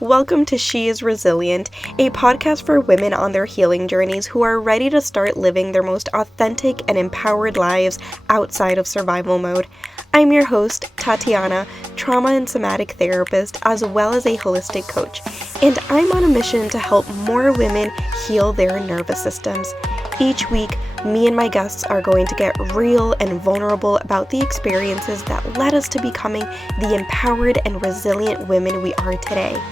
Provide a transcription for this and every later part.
Welcome to She is Resilient, a podcast for women on their healing journeys who are ready to start living their most authentic and empowered lives outside of survival mode. I'm your host, Tatiana, trauma and somatic therapist, as well as a holistic coach, and I'm on a mission to help more women heal their nervous systems. Each week, me and my guests are going to get real and vulnerable about the experiences that led us to becoming the empowered and resilient women we are today.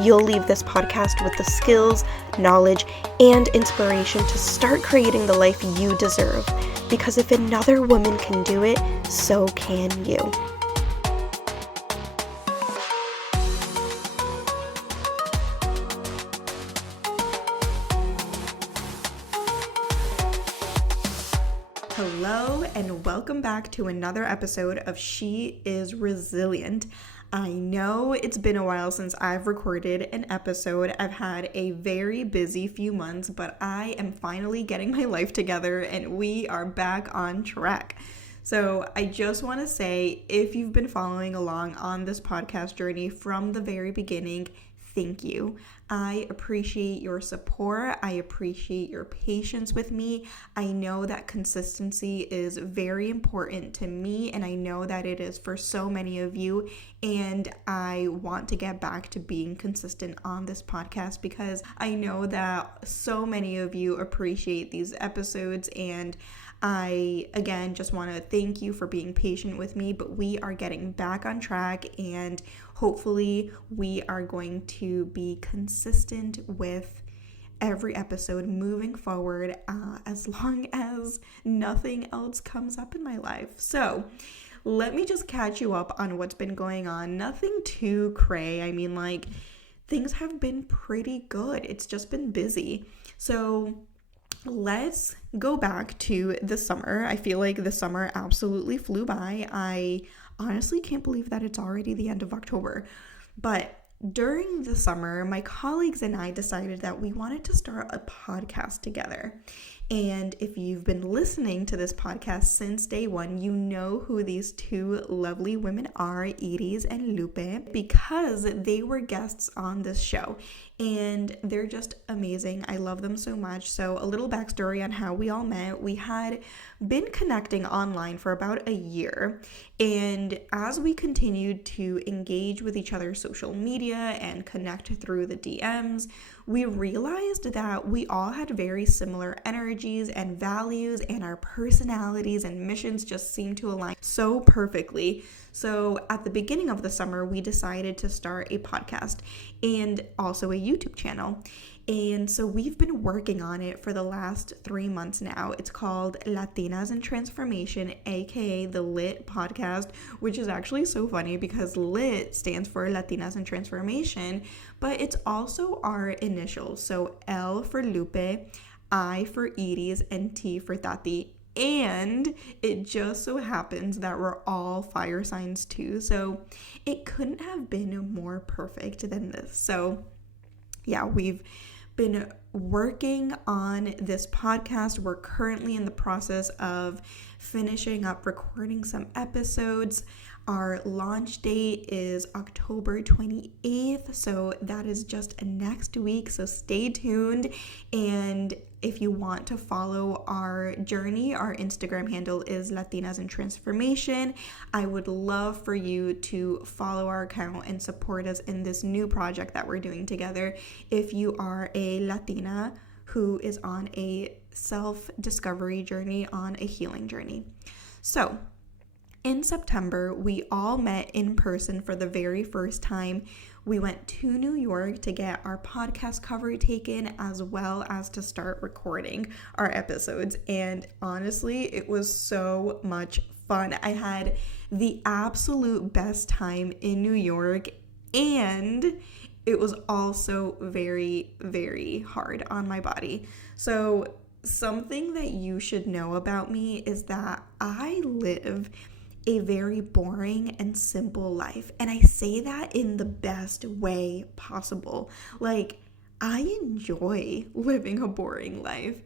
You'll leave this podcast with the skills, knowledge, and inspiration to start creating the life you deserve. Because if another woman can do it, so can you. Hello, and welcome back to another episode of She is Resilient. I know it's been a while since I've recorded an episode. I've had a very busy few months, but I am finally getting my life together and we are back on track. So I just want to say, if you've been following along on this podcast journey from the very beginning, thank you. I appreciate your support. I appreciate your patience with me. I know that consistency is very important to me, and I know that it is for so many of you. And I want to get back to being consistent on this podcast because I know that so many of you appreciate these episodes, and I, again, just want to thank you for being patient with me, but we are getting back on track, and hopefully we are going to be consistent with every episode moving forward as long as nothing else comes up in my life. So let me just catch you up on what's been going on. Nothing too cray. I mean, things have been pretty good. It's just been busy. So let's go back to the summer. I feel like the summer absolutely flew by. I honestly can't believe that it's already the end of October. But during the summer, my colleagues and I decided that we wanted to start a podcast together. And if you've been listening to this podcast since day one, you know who these two lovely women are, Iris and Lupe, because they were guests on this show. And they're just amazing. I love them so much. So a little backstory on how we all met. We had been connecting online for about a year. And as we continued to engage with each other's social media and connect through the DMs, we realized that we all had very similar energies and values, and our personalities and missions just seemed to align so perfectly. So at the beginning of the summer, we decided to start a podcast and also a YouTube channel. And so we've been working on it for the last 3 months now. It's called Latinas in Transformation, aka the LIT podcast, which is actually so funny because LIT stands for Latinas in Transformation, but it's also our initials. So L for Lupe, I for Iris, and T for Tati. And it just so happens that we're all fire signs too. So it couldn't have been more perfect than this. So yeah, we've been working on this podcast. We're currently in the process of finishing up recording some episodes. Our launch date is October 28th, so that is just next week, so stay tuned. And if you want to follow our journey, our Instagram handle is Latinas in Transformation. I would love for you to follow our account and support us in this new project that we're doing together if you are a Latina who is on a self-discovery journey, on a healing journey. So in September, we all met in person for the very first time. We went to New York to get our podcast cover taken, as well as to start recording our episodes. And honestly, it was so much fun. I had the absolute best time in New York, and it was also very, very hard on my body. So something that you should know about me is that I live a very boring and simple life. And I say that in the best way possible. I enjoy living a boring life.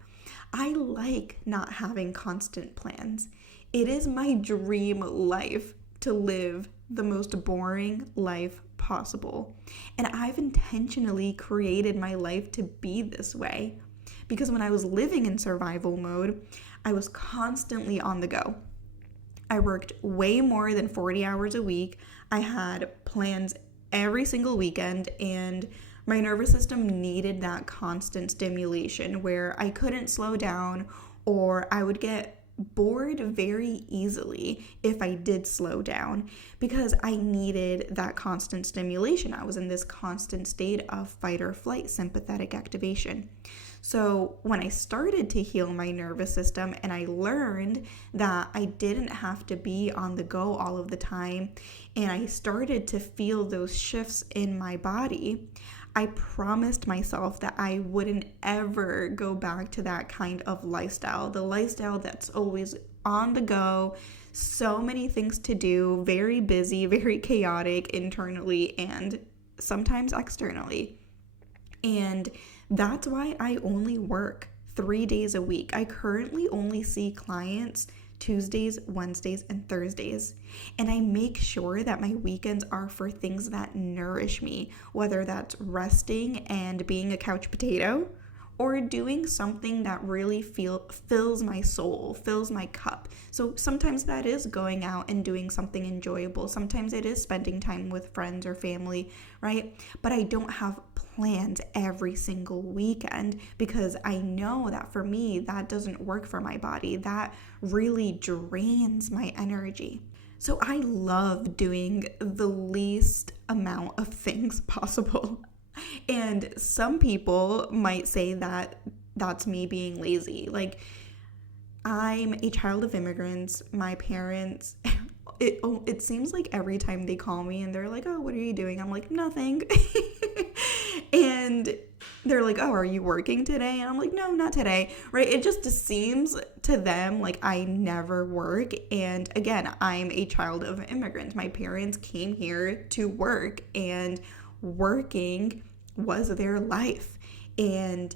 I like not having constant plans. It is my dream life to live the most boring life possible. And I've intentionally created my life to be this way because when I was living in survival mode, I was constantly on the go. I worked way more than 40 hours a week. I had plans every single weekend, and my nervous system needed that constant stimulation where I couldn't slow down, or I would get bored very easily if I did slow down because I needed that constant stimulation. I was in this constant state of fight or flight, sympathetic activation. So when I started to heal my nervous system and I learned that I didn't have to be on the go all of the time, and I started to feel those shifts in my body, I promised myself that I wouldn't ever go back to that kind of lifestyle, the lifestyle that's always on the go, so many things to do, very busy, very chaotic internally and sometimes externally. And that's why I only work 3 days a week. I currently only see clients Tuesdays, Wednesdays, and Thursdays. And I make sure that my weekends are for things that nourish me, whether that's resting and being a couch potato or doing something that really fills my soul, fills my cup. So sometimes that is going out and doing something enjoyable. Sometimes it is spending time with friends or family, right? But I don't have plans every single weekend because I know that for me, that doesn't work for my body. That really drains my energy. So I love doing the least amount of things possible. And some people might say that that's me being lazy. Like, I'm a child of immigrants. My parents, it seems like every time they call me and they're like, oh, what are you doing? I'm like, nothing. And they're like, oh, are you working today? And I'm like, no, not today, right? It just seems to them like I never work. And again, I'm a child of immigrants. My parents came here to work, and working was their life. And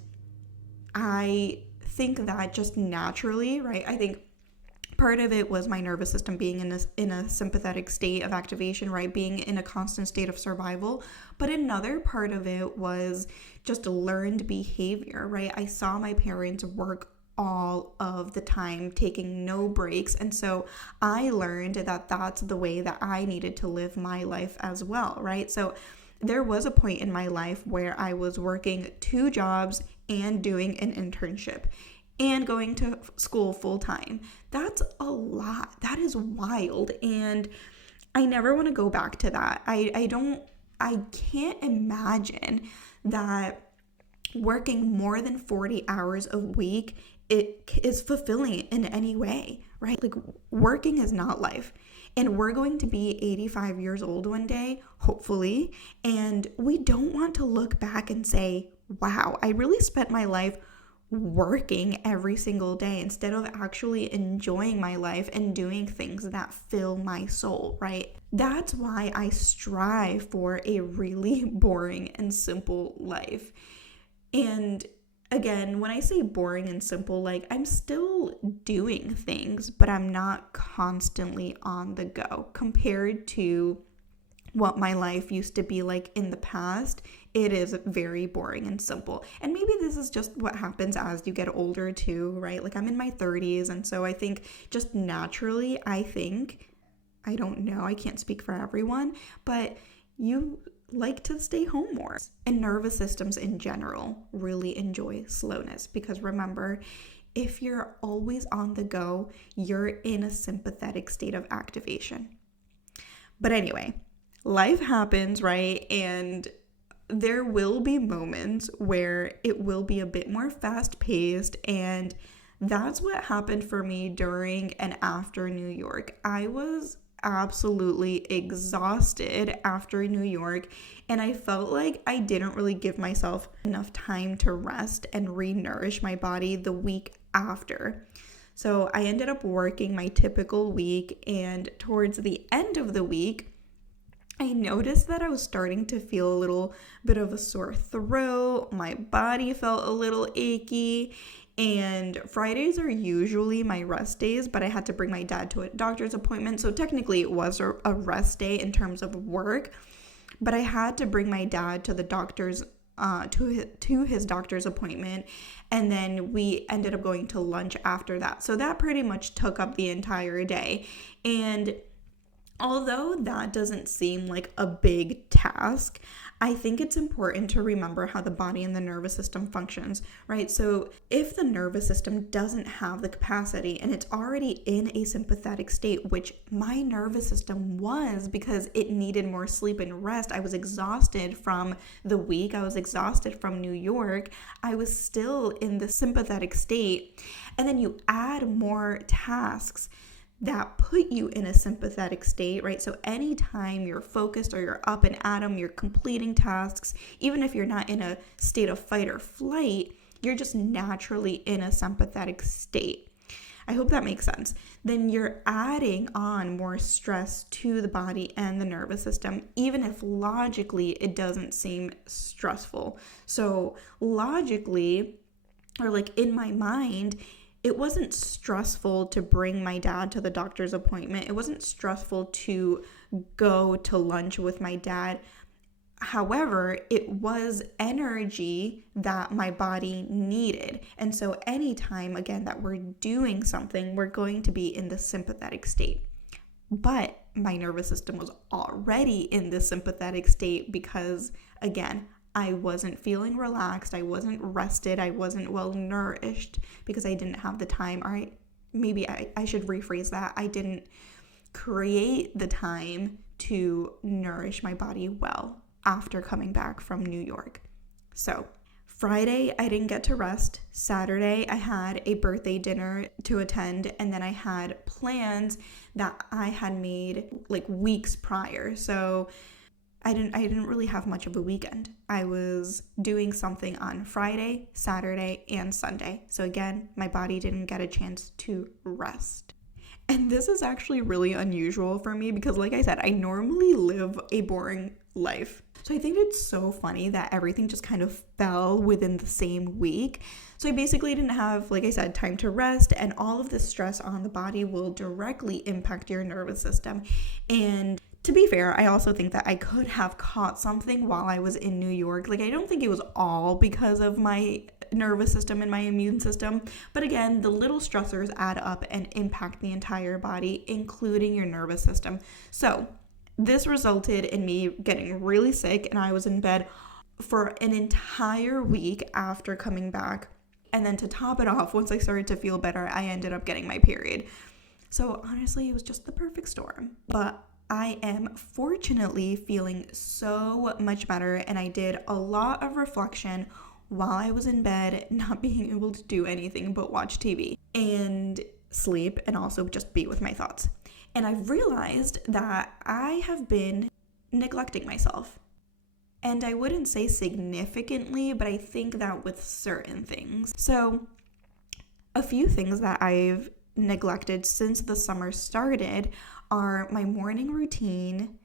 I think that just naturally, right? I think part of it was my nervous system being in a sympathetic state of activation, right? Being in a constant state of survival. But another part of it was just learned behavior, right? I saw my parents work all of the time, taking no breaks. And so I learned that that's the way that I needed to live my life as well, right? So there was a point in my life where I was working 2 jobs and doing an internship and going to school full time. That's a lot. That is wild. And I never want to go back to that. I can't imagine that working more than 40 hours a week, it is fulfilling in any way, right? Like, working is not life. And we're going to be 85 years old one day, hopefully. And we don't want to look back and say, wow, I really spent my life working every single day instead of actually enjoying my life and doing things that fill my soul, right? That's why I strive for a really boring and simple life. And again, when I say boring and simple, like, I'm still doing things, but I'm not constantly on the go compared to what my life used to be like in the past. It is very boring and simple. And maybe this is just what happens as you get older too, right? Like, I'm in my 30s, and so I think just naturally, I don't know, I can't speak for everyone, but you like to stay home more. And nervous systems in general really enjoy slowness because remember, if you're always on the go, you're in a sympathetic state of activation. But anyway, life happens, right? And there will be moments where it will be a bit more fast-paced, and that's what happened for me during and after New York. I was absolutely exhausted after New York, and I felt like I didn't really give myself enough time to rest and re-nourish my body the week after. So I ended up working my typical week, and towards the end of the week, I noticed that I was starting to feel a little bit of a sore throat. My body felt a little achy. And Fridays are usually my rest days, but I had to bring my dad to a doctor's appointment. So technically it was a rest day in terms of work. but I had to bring my dad to the doctor's to his doctor's appointment, and then we ended up going to lunch after that. So that pretty much took up the entire day. And although that doesn't seem like a big task, I think it's important to remember how the body and the nervous system functions, right? So if the nervous system doesn't have the capacity and it's already in a sympathetic state, which my nervous system was because it needed more sleep and rest. I was exhausted from the week. I was exhausted from New York. I was still in the sympathetic state. And then you add more tasks that put you in a sympathetic state, right? So anytime you're focused or you're up and at 'em, you're completing tasks, even if you're not in a state of fight or flight, you're just naturally in a sympathetic state. I hope that makes sense. Then you're adding on more stress to the body and the nervous system, even if logically it doesn't seem stressful. So logically, or like in my mind, it wasn't stressful to bring my dad to the doctor's appointment. It wasn't stressful to go to lunch with my dad. However, it was energy that my body needed. And so anytime, again, that we're doing something, we're going to be in the sympathetic state. But my nervous system was already in the sympathetic state because, again, I wasn't feeling relaxed, I wasn't rested, I wasn't well nourished because I didn't have the time. All right, maybe I should rephrase that. I didn't create the time to nourish my body well after coming back from New York. So Friday, I didn't get to rest. Saturday, I had a birthday dinner to attend, and then I had plans that I had made like weeks prior. So I didn't really have much of a weekend. I was doing something on Friday, Saturday, and Sunday. So again, my body didn't get a chance to rest. And this is actually really unusual for me because, like I said, I normally live a boring life. So I think it's so funny that everything just kind of fell within the same week. So I basically didn't have, like I said, time to rest, and all of this stress on the body will directly impact your nervous system. And to be fair, I also think that I could have caught something while I was in New York. Like, I don't think it was all because of my nervous system and my immune system. But again, the little stressors add up and impact the entire body, including your nervous system. So this resulted in me getting really sick, and I was in bed for an entire week after coming back. And then to top it off, once I started to feel better, I ended up getting my period. So honestly, it was just the perfect storm. But I am fortunately feeling so much better, and I did a lot of reflection while I was in bed, not being able to do anything but watch TV and sleep and also just be with my thoughts. And I've realized that I have been neglecting myself. And I wouldn't say significantly, but I think that with certain things. So a few things that I've neglected since the summer started are my morning routine,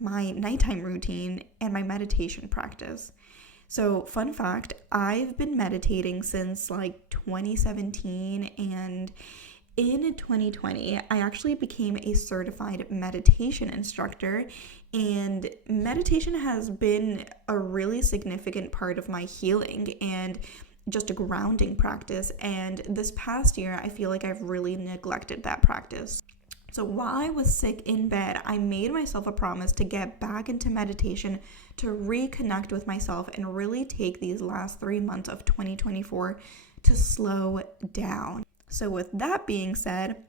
my nighttime routine, and my meditation practice. So fun fact, I've been meditating since like 2017, and in 2020, I actually became a certified meditation instructor, and meditation has been a really significant part of my healing and just a grounding practice. And this past year, I feel like I've really neglected that practice. So while I was sick in bed, I made myself a promise to get back into meditation, to reconnect with myself, and really take these last 3 months of 2024 to slow down. So with that being said,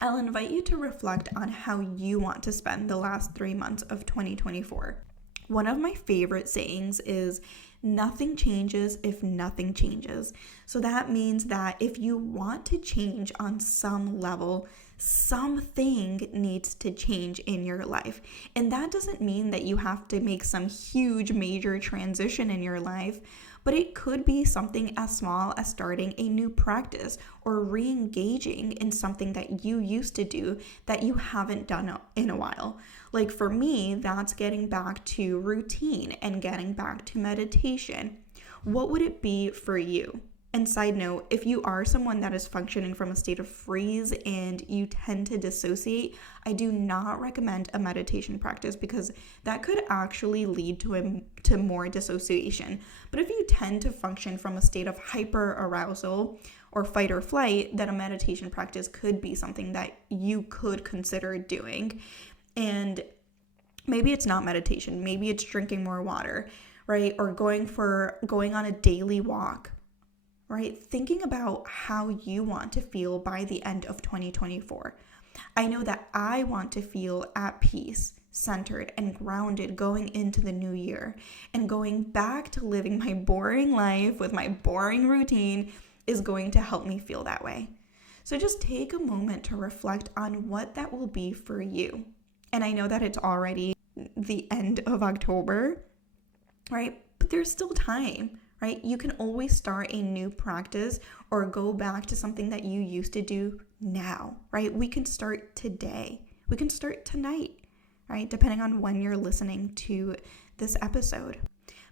I'll invite you to reflect on how you want to spend the last 3 months of 2024. One of my favorite sayings is, nothing changes if nothing changes. So that means that if you want to change on some level, something needs to change in your life. And that doesn't mean that you have to make some huge major transition in your life, but it could be something as small as starting a new practice or re-engaging in something that you used to do that you haven't done in a while. Like for me, that's getting back to routine and getting back to meditation. What would it be for you? And side note, if you are someone that is functioning from a state of freeze and you tend to dissociate, I do not recommend a meditation practice because that could actually lead to more dissociation. But if you tend to function from a state of hyper arousal or fight or flight, then a meditation practice could be something that you could consider doing. And maybe it's not meditation, maybe it's drinking more water, right? Or going on a daily walk. Right? Thinking about how you want to feel by the end of 2024. I know that I want to feel at peace, centered, and grounded going into the new year. And going back to living my boring life with my boring routine is going to help me feel that way. So just take a moment to reflect on what that will be for you. And I know that it's already the end of October, right? But there's still time. Right? You can always start a new practice or go back to something that you used to do now, right? We can start today. We can start tonight, right? Depending on when you're listening to this episode.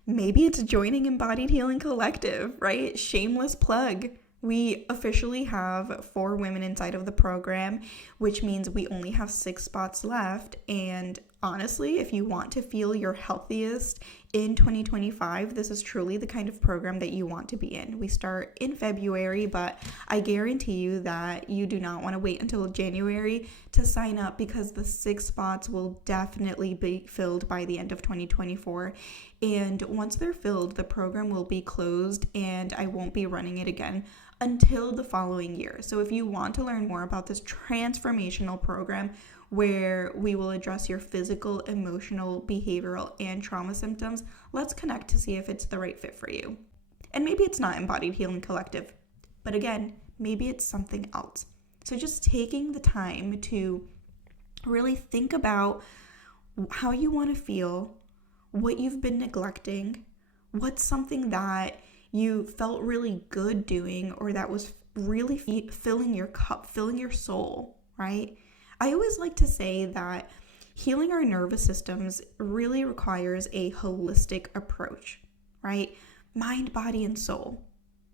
Maybe it's joining Embodied Healing Collective, right? Shameless plug. We officially have 4 women inside of the program, which means we only have 6 spots left. And honestly, if you want to feel your healthiest in 2025, this is truly the kind of program that you want to be in. We start in February, but I guarantee you that you do not want to wait until January to sign up because the 6 spots will definitely be filled by the end of 2024. And once they're filled, the program will be closed and I won't be running it again until the following year. So if you want to learn more about this transformational program where we will address your physical, emotional, behavioral, and trauma symptoms, let's connect to see if it's the right fit for you. And maybe it's not Embodied Healing Collective, but again, maybe it's something else. So just taking the time to really think about how you want to feel, what you've been neglecting, what's something that you felt really good doing or that was really filling your cup, filling your soul, right? I always like to say that healing our nervous systems really requires a holistic approach, right? Mind, body, and soul.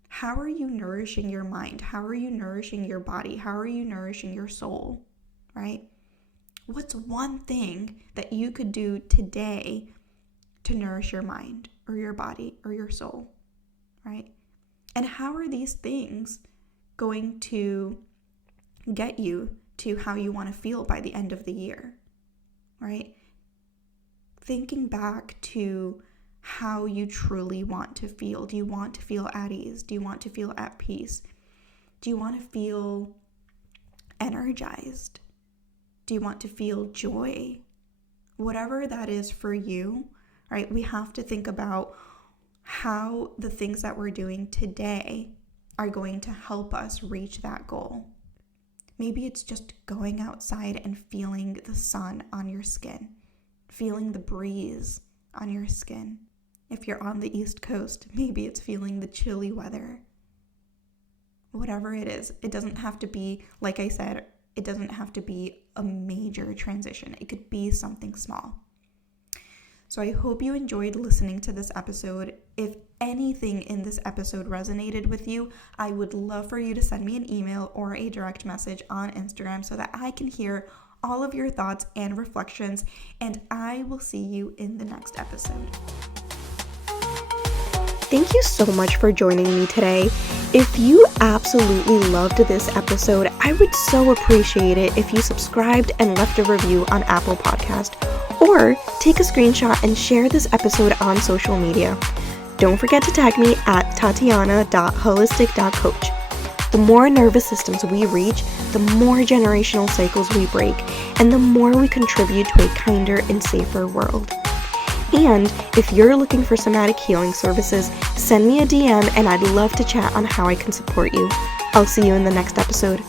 How are you nourishing your mind? How are you nourishing your body? How are you nourishing your soul, right? What's one thing that you could do today to nourish your mind or your body or your soul, right? And how are these things going to get you to how you want to feel by the end of the year, right? Thinking back to how you truly want to feel. Do you want to feel at ease? Do you want to feel at peace? Do you want to feel energized? Do you want to feel joy? Whatever that is for you, right? We have to think about how the things that we're doing today are going to help us reach that goal. Maybe it's just going outside and feeling the sun on your skin, feeling the breeze on your skin. If you're on the East Coast, maybe it's feeling the chilly weather. Whatever it is, it doesn't have to be, like I said, it doesn't have to be a major transition. It could be something small. So I hope you enjoyed listening to this episode. If anything in this episode resonated with you, I would love for you to send me an email or a direct message on Instagram so that I can hear all of your thoughts and reflections, and I will see you in the next episode. Thank you so much for joining me today. If you absolutely loved this episode, I would so appreciate it if you subscribed and left a review on Apple Podcast, or take a screenshot and share this episode on social media. Don't forget to tag me at tatiana.holistic.coach. The more nervous systems we reach, the more generational cycles we break, and the more we contribute to a kinder and safer world. And if you're looking for somatic healing services, send me a DM and I'd love to chat on how I can support you. I'll see you in the next episode.